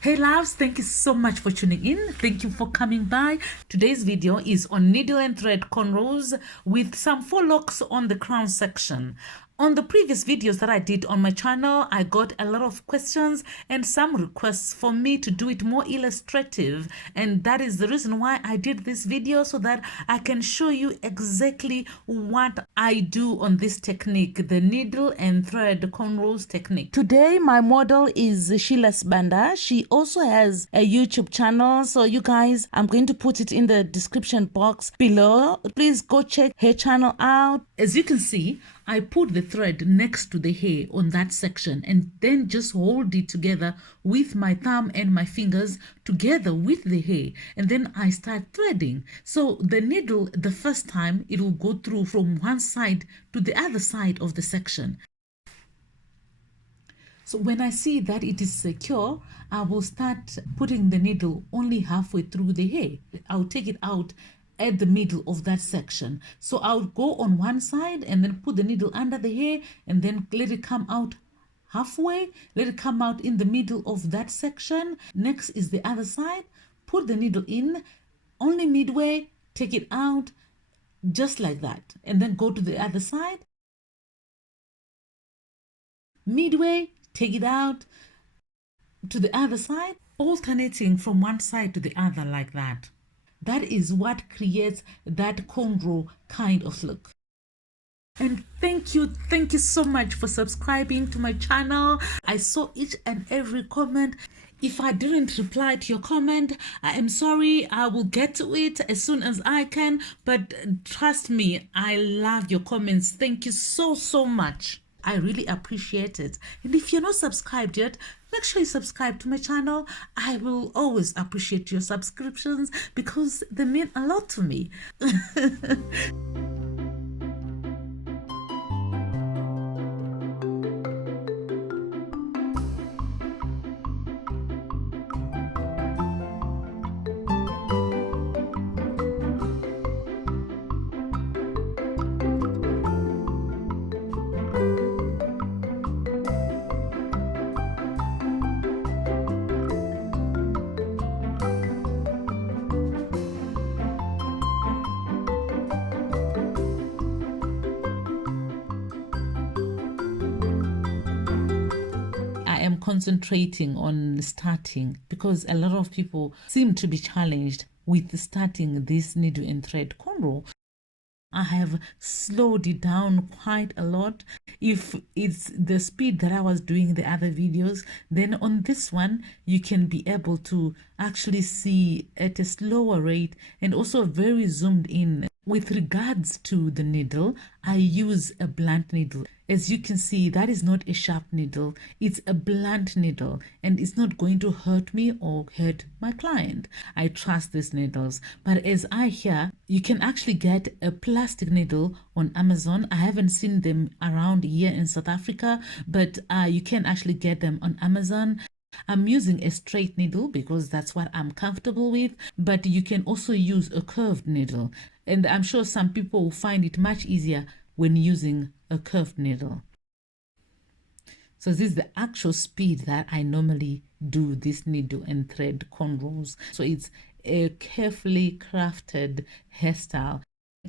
Hey loves, thank you so much for tuning in. Thank you for coming by. Today's video is on needle and thread cornrows with some faux locks on the crown section. On the previous videos that I did on my channel, I got a lot of questions and some requests for me to do it more illustrative. And that is the reason why I did this video, so that I can show you exactly what I do on this technique, the needle and thread cornrows technique. Today, my model is Sheilla Sibanda. She also has a YouTube channel. So you guys, I'm going to put it in the description box below. Please go check her channel out. As you can see, I put the thread next to the hair on that section and then just hold it together with my thumb and my fingers together with the hair, and then I start threading. So the needle, the first time, it will go through from one side to the other side of the section. So when I see that it is secure, I will start putting the needle only halfway through the hair. I'll take it out at the middle of that section. So I'll go on one side and then put the needle under the hair and then let it come out halfway, let it come out in the middle of that section. Next is the other side, put the needle in only midway, take it out just like that, and then go to the other side, midway, take it out to the other side, alternating from one side to the other like that. That is what creates that cornrow kind of look. And thank you so much for subscribing to my channel. I saw each and every comment. If I didn't reply to your comment, I am sorry. I will get to it as soon as I can, but trust me, I love your comments. Thank you so much. I really appreciate it. And if you're not subscribed yet, make sure you subscribe to my channel. I will always appreciate your subscriptions because they mean a lot to me. Concentrating on starting because a lot of people seem to be challenged with starting this needle and thread cornrow. I have slowed it down quite a lot. If it's the speed that I was doing the other videos, then on this one you can be able to actually see at a slower rate and also very zoomed in. With regards to the needle, I use a blunt needle. As you can see, that is not a sharp needle. It's a blunt needle and it's not going to hurt me or hurt my client. I trust these needles. But as I hear, you can actually get a plastic needle on Amazon. I haven't seen them around here in South Africa, but you can actually get them on Amazon. I'm using a straight needle because that's what I'm comfortable with, but you can also use a curved needle. And I'm sure some people will find it much easier when using a curved needle. So this is the actual speed that I normally do this needle and thread cornrows. So it's a carefully crafted hairstyle.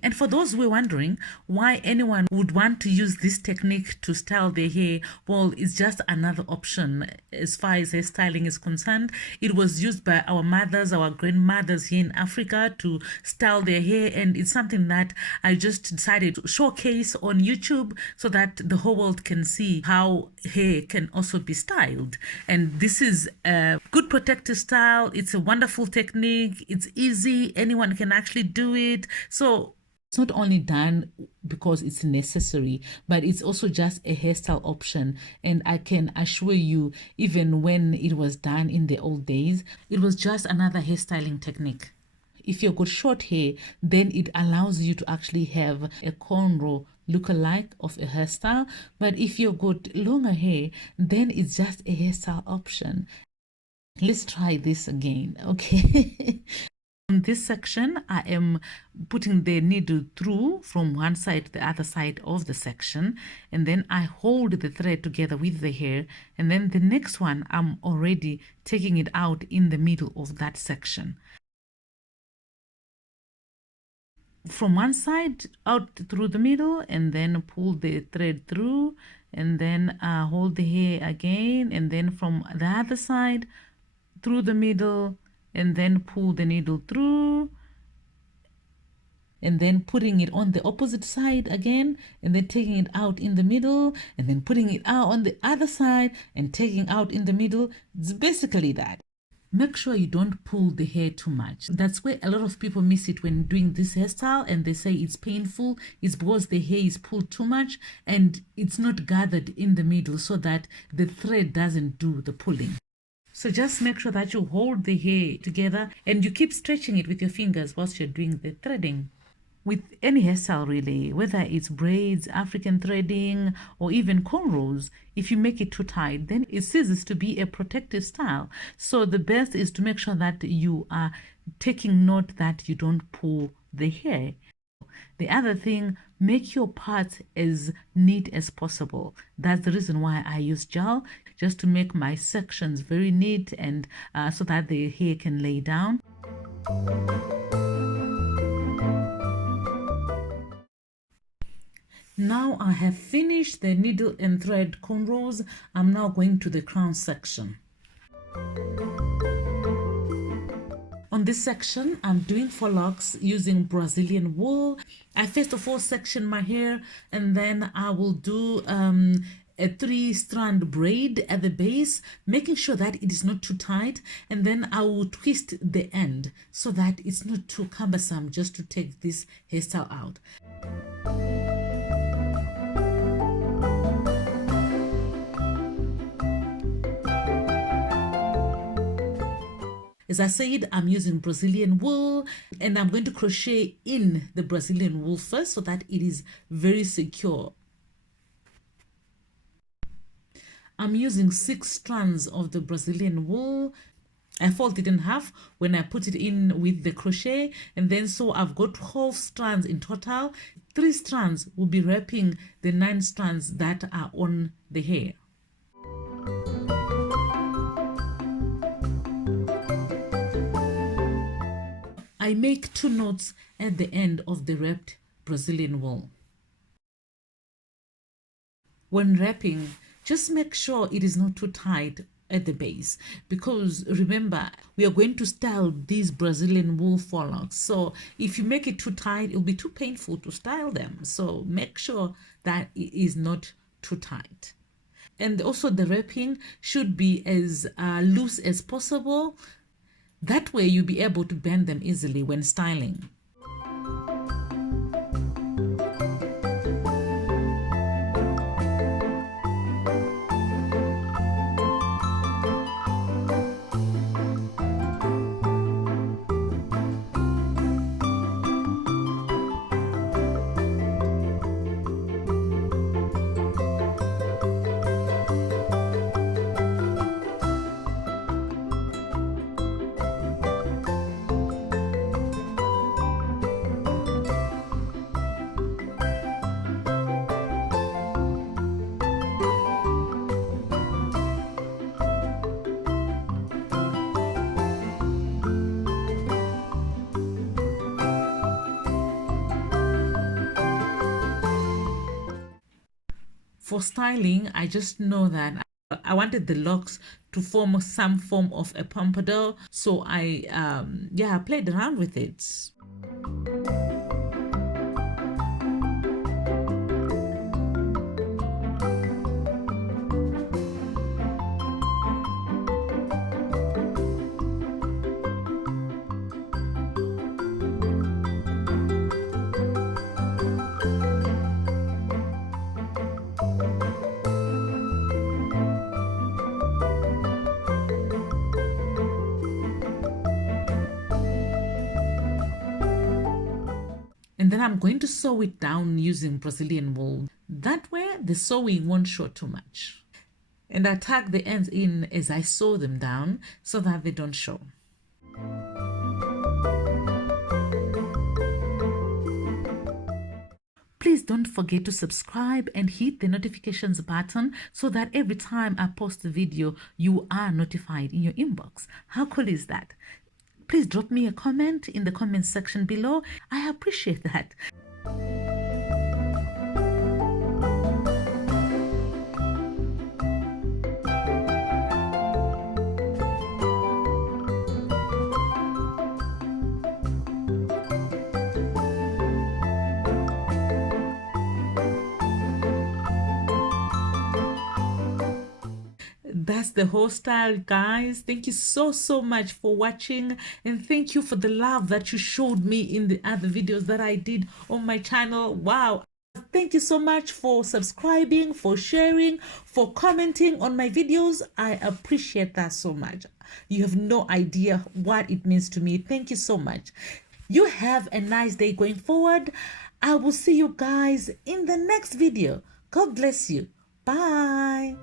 And for those who are wondering why anyone would want to use this technique to style their hair, well, it's just another option as far as hairstyling is concerned. It was used by our mothers, our grandmothers here in Africa to style their hair, and it's something that I just decided to showcase on YouTube so that the whole world can see how hair can also be styled. And this is a good protective style. It's a wonderful technique. It's easy. Anyone can actually do it. So it's not only done because it's necessary, but it's also just a hairstyle option. And I can assure you, even when it was done in the old days, it was just another hairstyling technique. If you've got short hair, then it allows you to actually have a cornrow look-alike of a hairstyle. But if you've got longer hair, then it's just a hairstyle option. Let's try this again, okay? In this section, I am putting the needle through from one side to the other side of the section, and then I hold the thread together with the hair, and then the next one I'm already taking it out in the middle of that section. From one side out through the middle, and then pull the thread through, and then hold the hair again, and then from the other side through the middle, and then pull the needle through, and then putting it on the opposite side again, and then taking it out in the middle, and then putting it out on the other side and taking out in the middle. It's basically that. Make sure you don't pull the hair too much. That's where a lot of people miss it when doing this hairstyle, and they say it's painful. It's because the hair is pulled too much and it's not gathered in the middle so that the thread doesn't do the pulling. So just make sure that you hold the hair together and you keep stretching it with your fingers whilst you're doing the threading. With any hairstyle really, whether it's braids, African threading, or even cornrows, if you make it too tight, then it ceases to be a protective style. So the best is to make sure that you are taking note that you don't pull the hair. The other thing, make your parts as neat as possible. That's the reason why I use gel, just to make my sections very neat and so that the hair can lay down. Now I have finished the needle and thread cornrows. I'm now going to the crown section. On this section, I'm doing faux locks using Brazilian wool. I first of all section my hair, and then I will do a 3-strand braid at the base, making sure that it is not too tight, and then I will twist the end so that it's not too cumbersome just to take this hairstyle out. As I said, I'm using Brazilian wool, and I'm going to crochet in the Brazilian wool first so that it is very secure. I'm using 6 strands of the Brazilian wool. I fold it in half when I put it in with the crochet, and then so I've got 12 strands in total. 3 strands will be wrapping the 9 strands that are on the hair. I make 2 knots at the end of the wrapped Brazilian wool. When wrapping, just make sure it is not too tight at the base, because remember, we are going to style these Brazilian wool faux locks. So if you make it too tight, it'll be too painful to style them. So make sure that it is not too tight. And also the wrapping should be as loose as possible. That way you'll be able to bend them easily when styling. For styling, I just know that I wanted the locks to form some form of a pompadour, so I played around with it. And then I'm going to sew it down using Brazilian wool. That way the sewing won't show too much. And I tuck the ends in as I sew them down so that they don't show. Please don't forget to subscribe and hit the notifications button so that every time I post a video, you are notified in your inbox. How cool is that? Please drop me a comment in the comment section below. I appreciate that. That's the whole style, guys. Thank you so much for watching, and thank you for the love that you showed me in the other videos that I did on my channel. Wow, thank you so much for subscribing, for sharing, for commenting on my videos. I appreciate that so much. You have no idea what it means to me. Thank you so much. You have a nice day going forward. I will see you guys in the next video. God bless you. Bye.